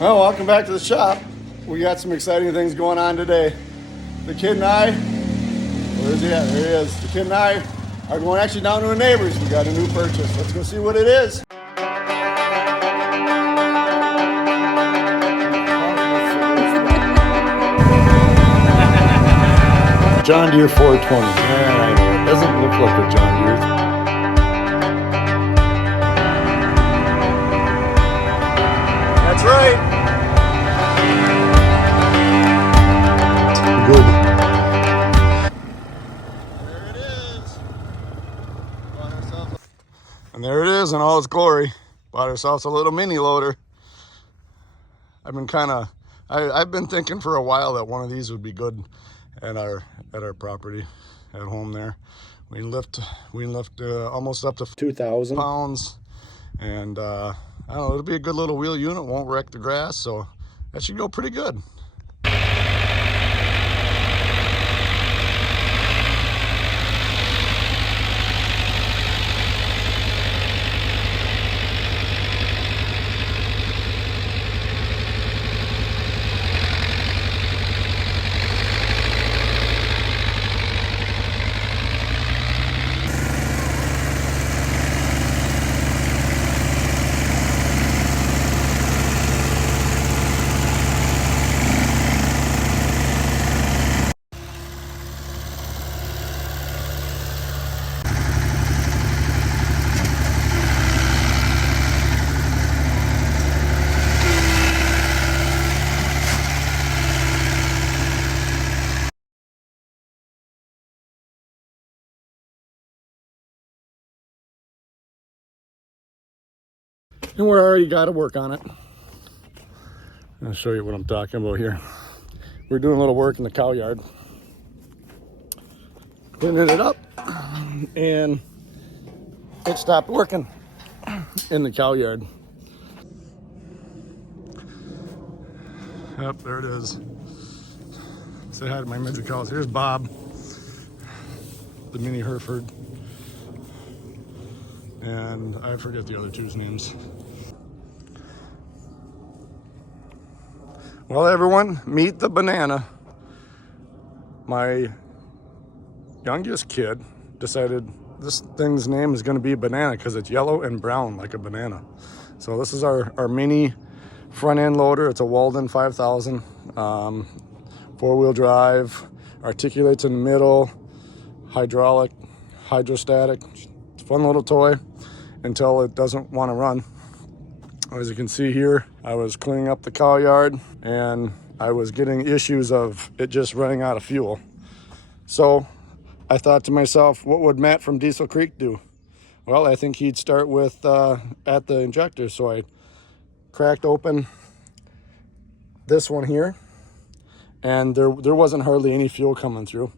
Well, welcome back to the shop. We got some exciting things going on today. The kid and I, where is he at? There he is. The kid and I are going actually down to a neighbor's. We got a new purchase. Let's go see what it is. John Deere 420. I know. It doesn't look like a John Deere. That's right. Good. There it is. And there it is in all its glory. Bought ourselves a little mini loader. I've been thinking for a while that one of these would be good at our property at home there. We lift almost up to 2,000 pounds, and I don't know, it'll be a good little wheel unit. Won't wreck the grass, so that should go pretty good. And we're already got to work on it. I'll show you what I'm talking about here. We're doing a little work in the cow yard, cleaning it up, and it stopped working in the cow yard. Yep, there it is. Say hi to my midget cows. Here's Bob, the mini Hereford, and I forget the other two's names. Well, everyone, meet the banana. My youngest kid decided this thing's name is going to be banana because it's yellow and brown like a banana. So this is our mini front end loader. It's a Walden 5000, four-wheel drive, articulates in the middle, hydraulic, hydrostatic. It's a fun little toy until it doesn't want to run. As you can see here, I was cleaning up the cow yard and I was getting issues of it just running out of fuel. So I thought to myself, what would Matt from Diesel Creek do? Well, I think he'd start with at the injector. So I cracked open this one here, and there wasn't hardly any fuel coming through.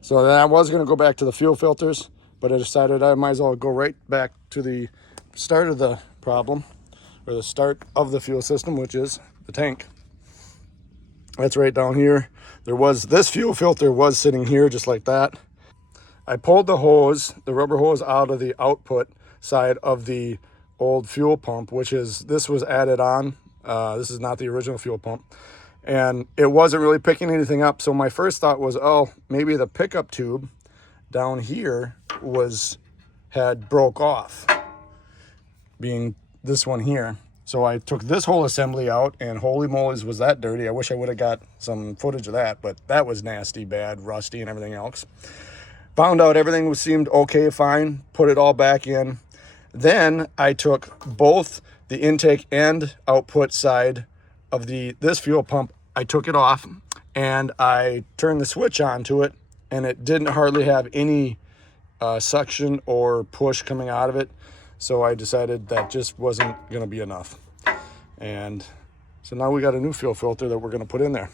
So then I was going to go back to the fuel filters, but I decided I might as well go right back to the start of the problem, or the start of the fuel system, which is the tank. That's right down here. This fuel filter was sitting here just like that. I pulled the rubber hose out of the output side of the old fuel pump, this was added on. This is not the original fuel pump. And it wasn't really picking anything up. So my first thought was, oh, maybe the pickup tube down here had broke off, being this one here. So I took this whole assembly out, and holy moly's, was that dirty. I wish I would have got some footage of that, but that was nasty, bad, rusty, and everything else. Found out everything seemed okay, fine, put it all back in. Then I took both the intake and output side of this fuel pump. I took it off, and I turned the switch on to it, and it didn't hardly have any suction or push coming out of it. So I decided that just wasn't going to be enough. And so now we got a new fuel filter that we're going to put in there.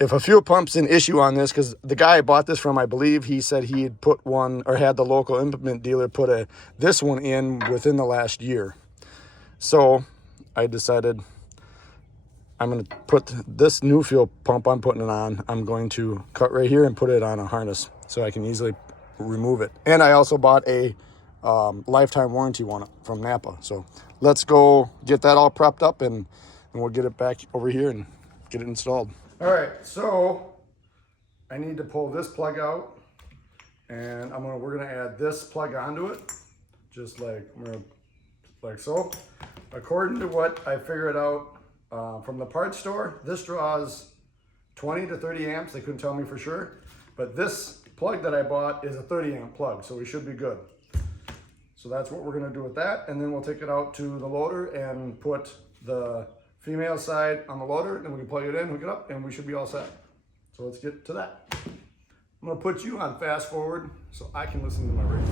If a fuel pump's an issue on this, because the guy I bought this from, I believe he said he had put one, or had the local implement dealer put this one in within the last year. So I decided I'm going to put this new fuel pump I'm putting it on, I'm going to cut right here and put it on a harness so I can easily remove it. And I also bought a lifetime warranty one from Napa. So let's go get that all prepped up and and we'll get it back over here and get it installed. All right, so I need to pull this plug out, and we're gonna add this plug onto it, just like so. According to what I figured out from the parts store, this draws 20 to 30 amps. They couldn't tell me for sure, but this plug that I bought is a 30 amp plug, so we should be good. So that's what we're gonna do with that, and then we'll take it out to the loader and put the female side on the loader, and we can plug it in, hook it up, and we should be all set. So let's get to that. I'm gonna put you on fast forward so I can listen to my radio.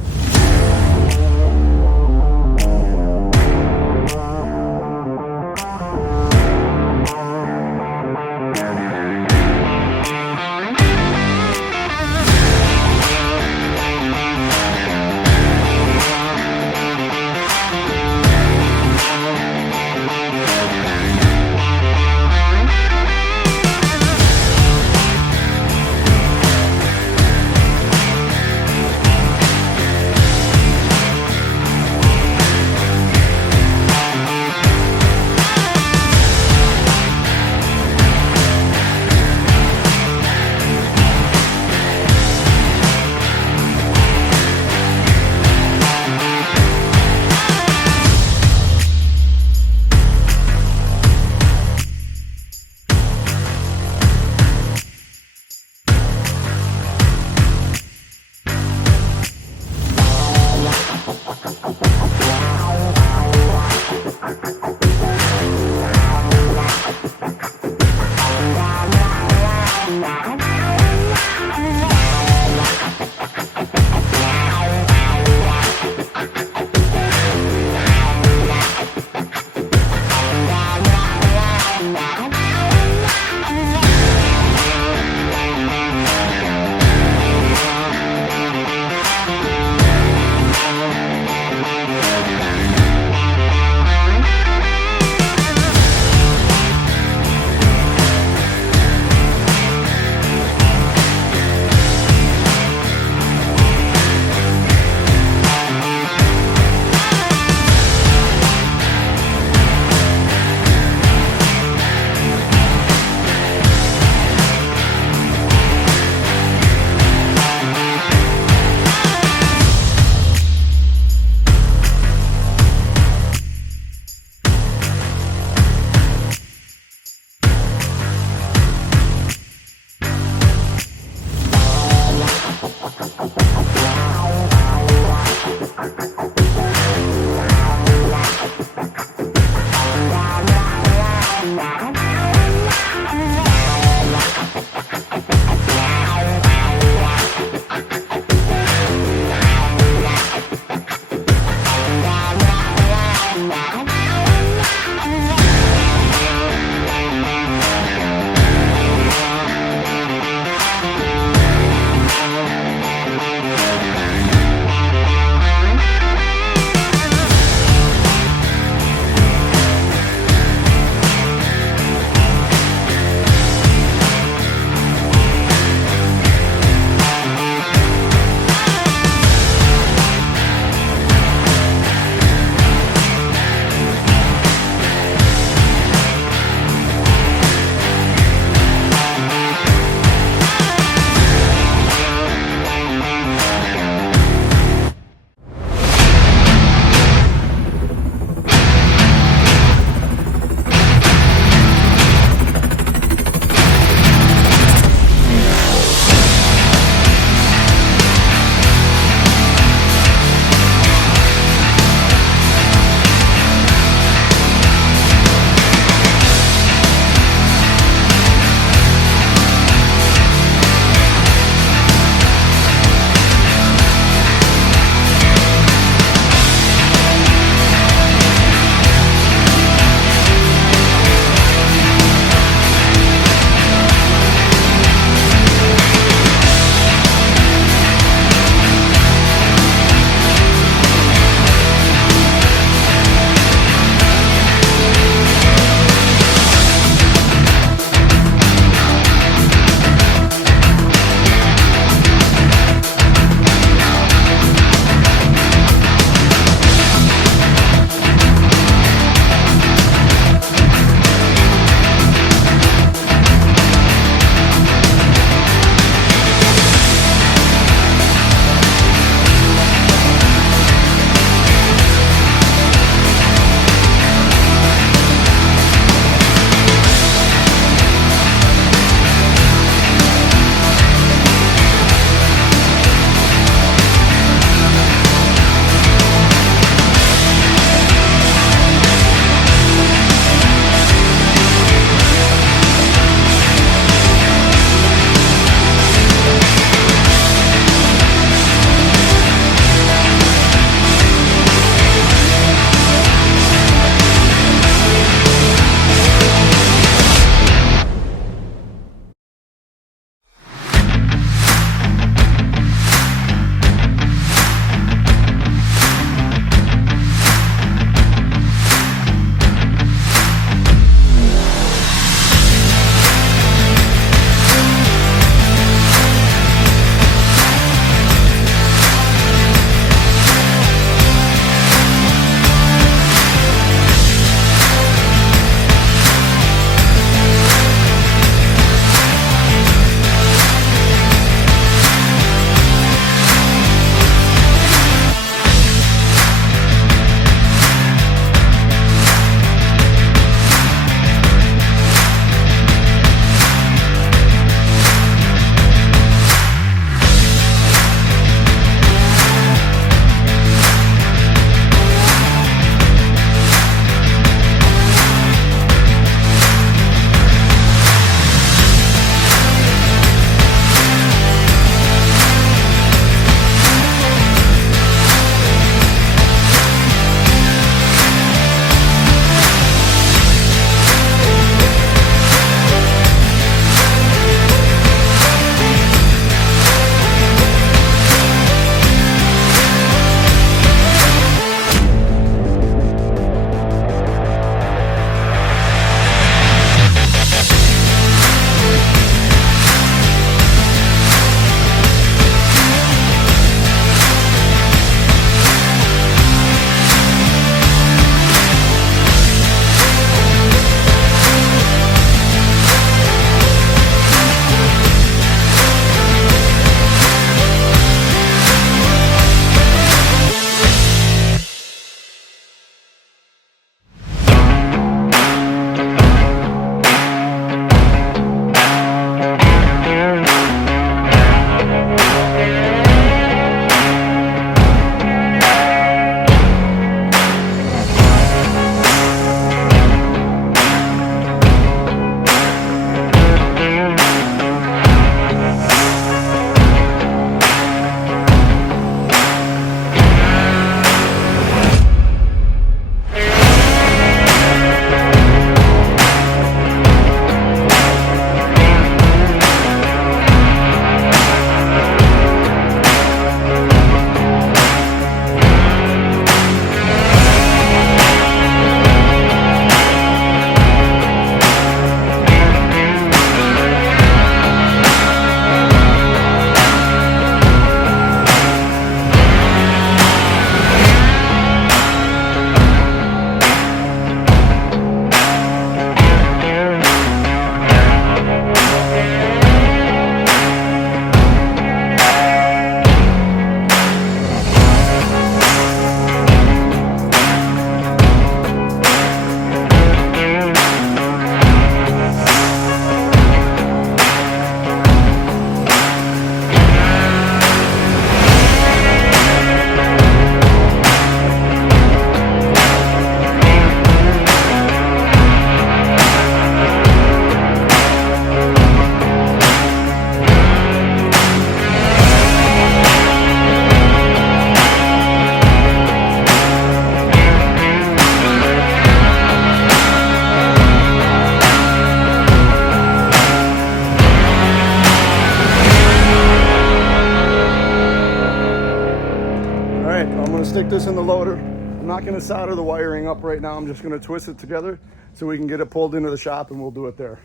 stick this in the loader. I'm not gonna solder the wiring up right now. I'm just gonna twist it together so we can get it pulled into the shop, and we'll do it there.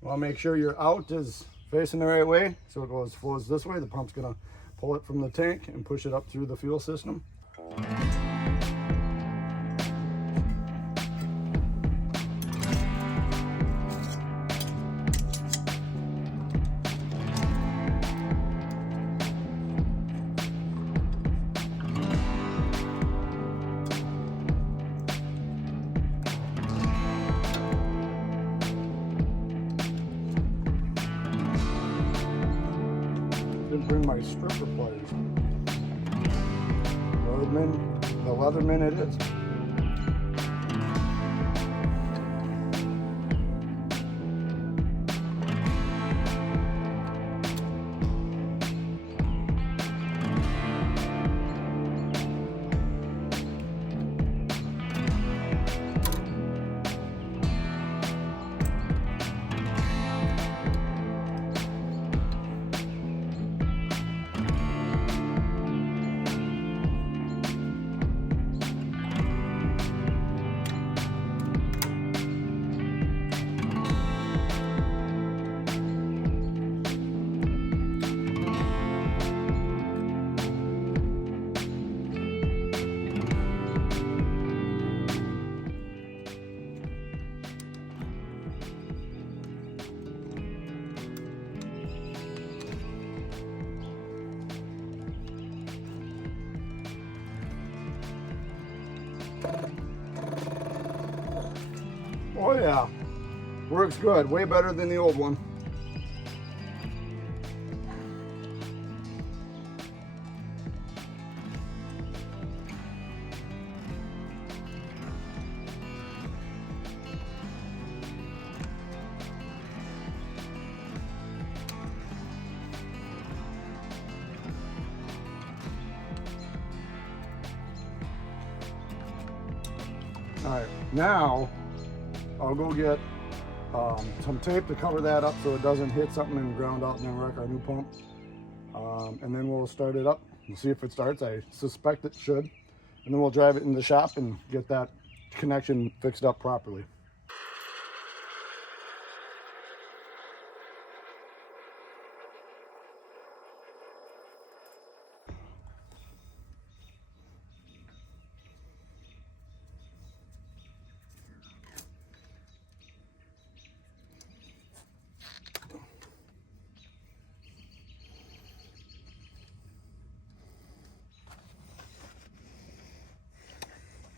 Well, make sure your out is facing the right way. So it flows this way. The pump's gonna pull it from the tank and push it up through the fuel system. Didn't bring my stripper pliers. The Leatherman it is. Oh yeah, works good. Way better than the old one. All right, now I'll go get some tape to cover that up so it doesn't hit something and ground out and then wreck our new pump. And then we'll start it up and see if it starts. I suspect it should. And then we'll drive it in the shop and get that connection fixed up properly.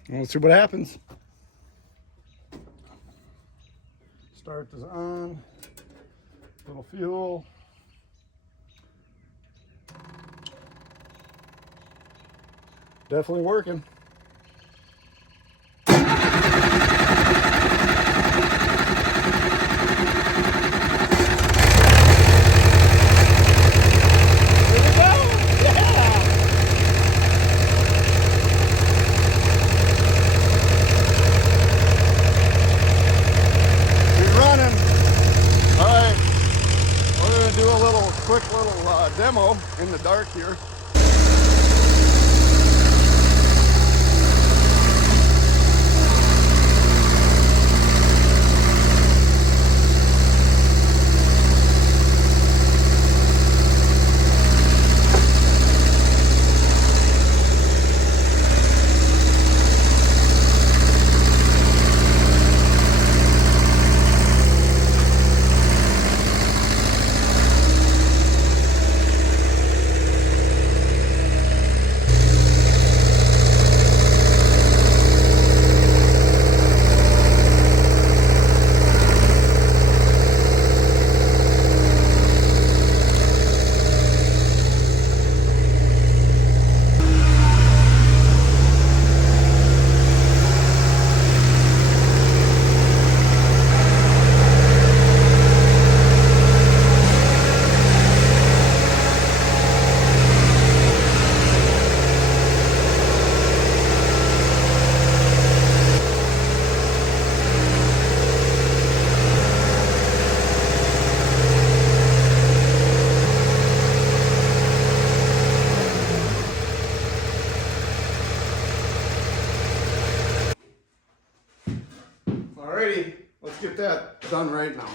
Let's see what happens. Start is on. Little fuel. Definitely working. Quick little demo in the dark here. Alrighty, let's get that done right now.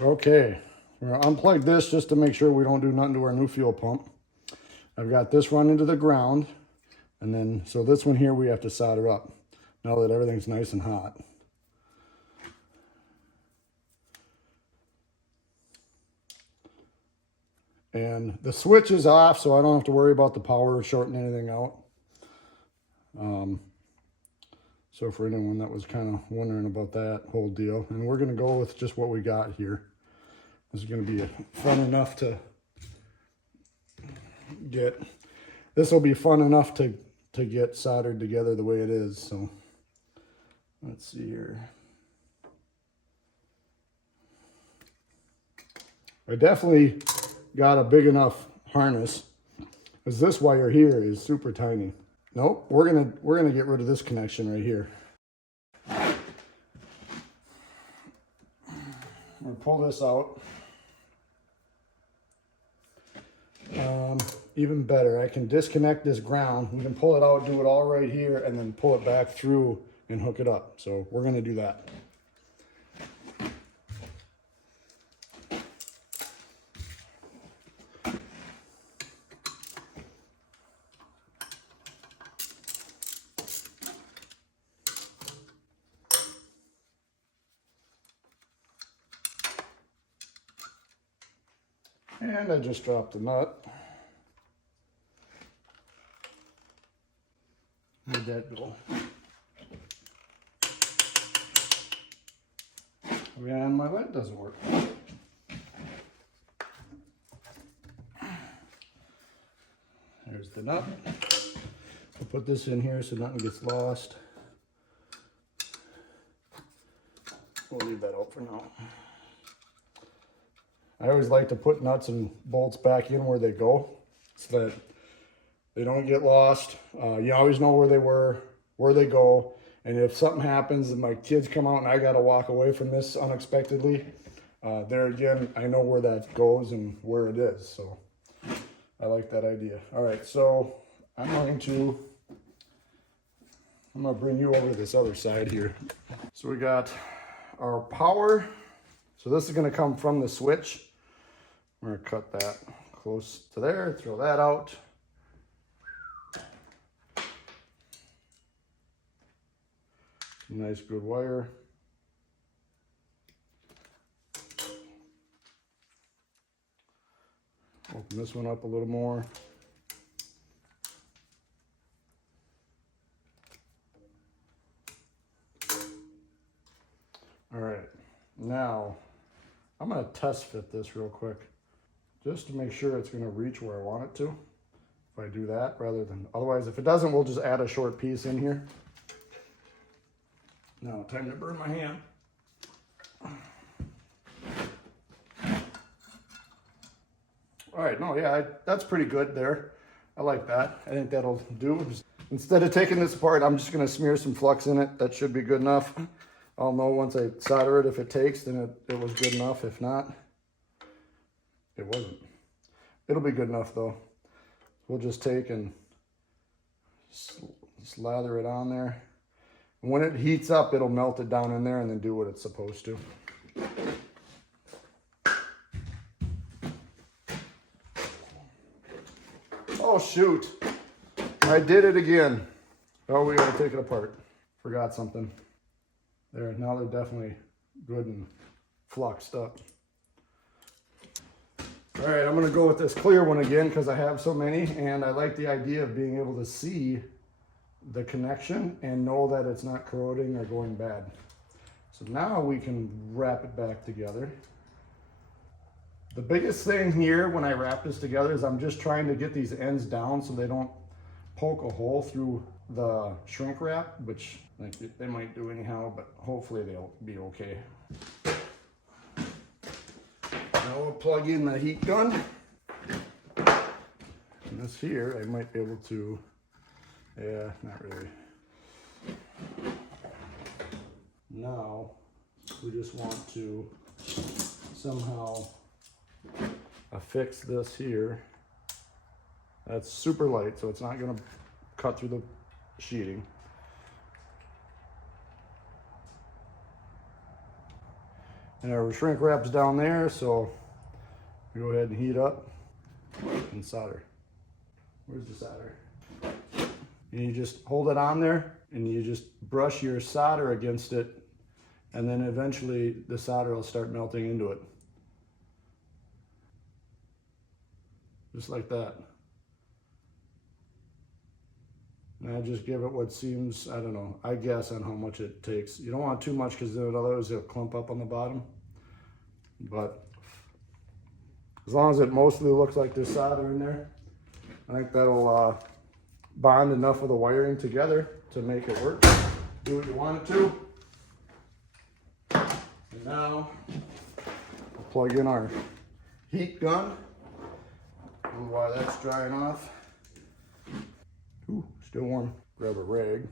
Okay, we're gonna unplug this just to make sure we don't do nothing to our new fuel pump. I've got this run into the ground, and then, so this one here we have to solder up now that everything's nice and hot. And the switch is off, so I don't have to worry about the power shorting anything out. So for anyone that was kind of wondering about that whole deal, and we're going to go with just what we got here. This is going to be fun enough to get. This will be fun enough to get soldered together the way it is. So let's see here. I definitely got a big enough harness, because this wire here is super tiny. Nope, we're gonna get rid of this connection right here. We'll pull this out. Even better, I can disconnect this ground. We can pull it out, do it all right here, and then pull it back through and hook it up. So we're gonna do that. And I just dropped the nut. Where'd that go? And my light doesn't work. There's the nut. I'll put this in here so nothing gets lost. We'll leave that out for now. I always like to put nuts and bolts back in where they go so that they don't get lost. You always know where they were, where they go. And if something happens and my kids come out and I got to walk away from this unexpectedly, there again, I know where that goes and where it is. So I like that idea. All right, so I'm going to bring you over to this other side here. So we got our power. So this is going to come from the switch. We're going to cut that close to there, throw that out. Nice good wire. Open this one up a little more. All right, now I'm going to test fit this real quick just to make sure it's going to reach where I want it to. If I do that rather than, otherwise if it doesn't, we'll just add a short piece in here. Now, time to burn my hand. All right, no, yeah, that's pretty good there. I like that. I think that'll do. Instead of taking this apart, I'm just going to smear some flux in it. That should be good enough. I'll know once I solder it. If it takes, then it was good enough. If not, it wasn't. It'll be good enough though. We'll just take and slather it on there. And when it heats up, it'll melt it down in there and then do what it's supposed to. Oh shoot, I did it again. Oh, we gotta take it apart. Forgot something. There, now they're definitely good and fluxed up. All right, I'm gonna go with this clear one again because I have so many, and I like the idea of being able to see the connection and know that it's not corroding or going bad. So now we can wrap it back together. The biggest thing here when I wrap this together is I'm just trying to get these ends down so they don't poke a hole through the shrink wrap, which like they might do anyhow, but hopefully they'll be okay. Now we'll plug in the heat gun. And this here, I might be able to, yeah, not really. Now we just want to somehow affix this here. That's super light, so it's not gonna cut through the sheeting. And our shrink wrap's down there, so we go ahead and heat up and solder. Where's the solder? And you just hold it on there and you just brush your solder against it, and then eventually the solder will start melting into it. Just like that. And I just give it what seems, I don't know, I guess on how much it takes. You don't want too much because then otherwise it'll clump up on the bottom. But as long as it mostly looks like there's solder in there, I think that'll bond enough of the wiring together to make it work. Do what you want it to. And now we'll plug in our heat gun. And while that's drying off, ooh, still warm. Grab a rag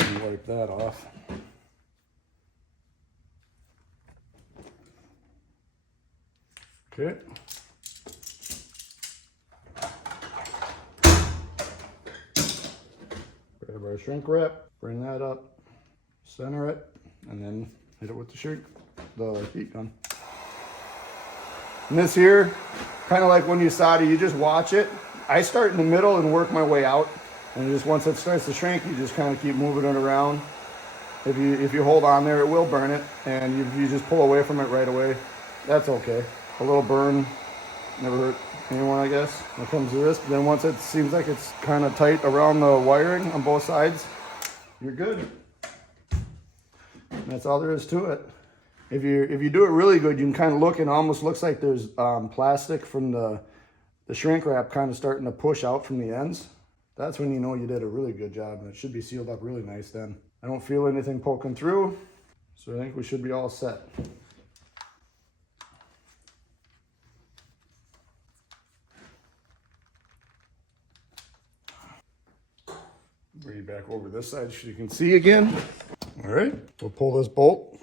and wipe that off. Okay. Grab our shrink wrap, bring that up, center it, and then hit it with the heat gun. And this here, kind of like when you solder, you just watch it. I start in the middle and work my way out. And just once it starts to shrink, you just kind of keep moving it around. If you hold on there, it will burn it. And if you just pull away from it right away, that's okay. A little burn never hurt anyone, I guess, when it comes to this. But then once it seems like it's kind of tight around the wiring on both sides, you're good. And that's all there is to it. If you do it really good, you can kind of look, and it almost looks like there's plastic from the shrink wrap kind of starting to push out from the ends. That's when you know you did a really good job, and it should be sealed up really nice then. I don't feel anything poking through, so I think we should be all set. Bring it back over this side so you can see again. All right, we'll pull this bolt,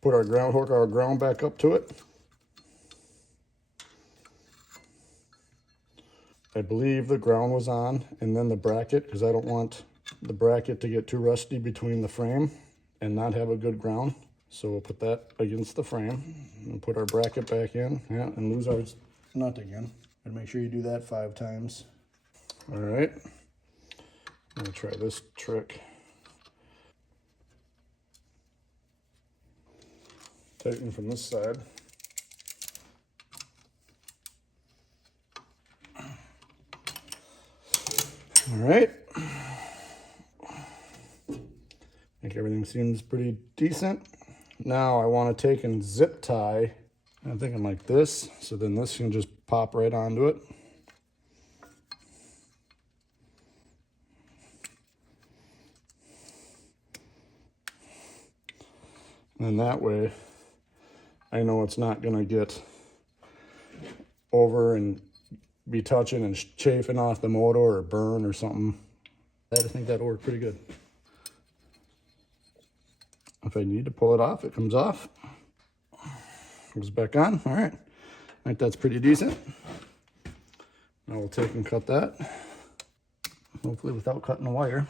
put our ground hook, our ground back up to it. I believe the ground was on, and then the bracket, because I don't want the bracket to get too rusty between the frame and not have a good ground. So we'll put that against the frame and put our bracket back in, yeah, and lose our nut again. And make sure you do that 5 times. All right, I'm gonna try this trick. Tighten from this side. All right. I think everything seems pretty decent. Now I want to take and zip tie. I'm thinking like this, so then this can just pop right onto it. And that way, I know it's not gonna get over and be touching and chafing off the motor or burn or something. I think that'll work pretty good. If I need to pull it off, it comes off. Goes back on. All right, I think that's pretty decent. Now we'll take and cut that, hopefully without cutting the wire.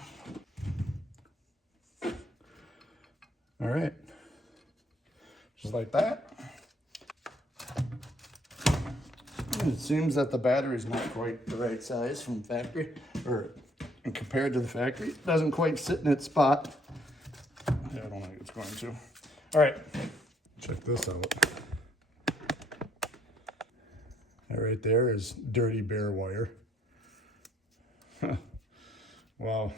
All right, just like that. It seems that the battery is not quite the right size from factory, or compared to the factory. It doesn't quite sit in its spot. Yeah, I don't think it's going to. All right, check this out. That right there is dirty bare wire. Wow.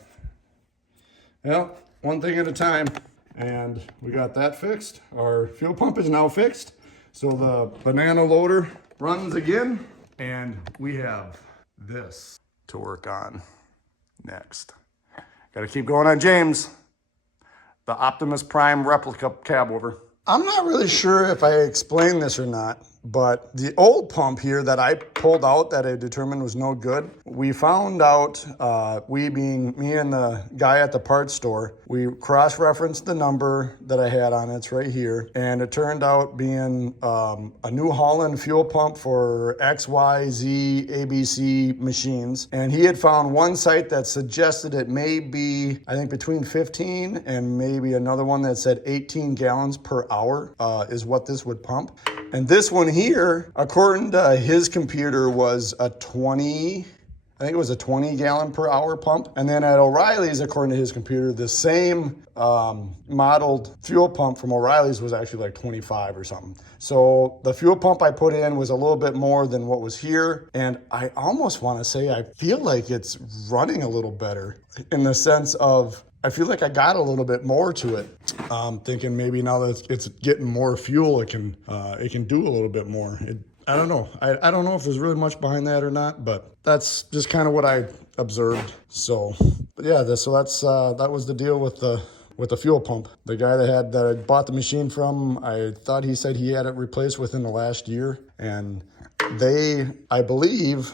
Well, one thing at a time. And we got that fixed. Our fuel pump is now fixed. So the banana loader runs again. And we have this to work on next. Got to keep going on James. The Optimus Prime Replica Cabover. I'm not really sure if I explained this or not. But the old pump here that I pulled out that I determined was no good, we found out, we being me and the guy at the parts store, we cross-referenced the number that I had on it. It's right here. And it turned out being a New Holland fuel pump for XYZ ABC machines. And he had found one site that suggested it may be, I think, between 15 and maybe another one that said 18 gallons per hour is what this would pump. And this one here, according to his computer, was a 20 gallon per hour pump. And then at O'Reilly's, according to his computer, the same modeled fuel pump from O'Reilly's was actually like 25 or something. So the fuel pump I put in was a little bit more than what was here. And I almost want to say, I feel like it's running a little better in the sense of, I feel like I got a little bit more to it. Thinking maybe now that it's getting more fuel, it can do a little bit more. I don't know. I don't know if there's really much behind that or not, but that's just kind of what I observed. So, but yeah, that was the deal with the fuel pump. The guy that I bought the machine from, I thought he said he had it replaced within the last year, and I believe.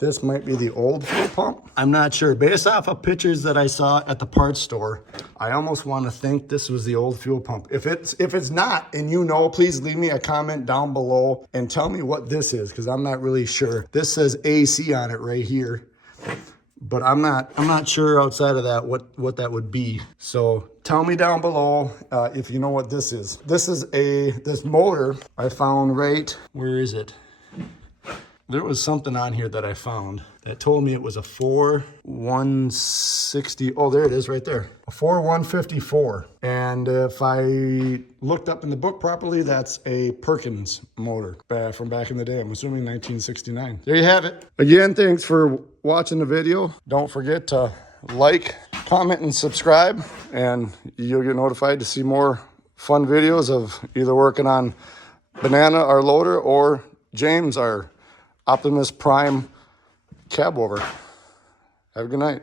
This might be the old fuel pump. I'm not sure. Based off of pictures that I saw at the parts store, I almost want to think this was the old fuel pump. If it's not, and you know, please leave me a comment down below and tell me what this is, because I'm not really sure. This says AC on it right here, but I'm not sure outside of that what that would be. So tell me down below if you know what this is. This is this motor I found right, where is it? There was something on here that I found that told me it was a 4160. Oh, there it is right there. A 4154. And if I looked up in the book properly, that's a Perkins motor from back in the day. I'm assuming 1969. There you have it. Again, thanks for watching the video. Don't forget to like, comment, and subscribe, and you'll get notified to see more fun videos of either working on Banana, our loader, or James, our Optimus Prime Cabover. Have a good night.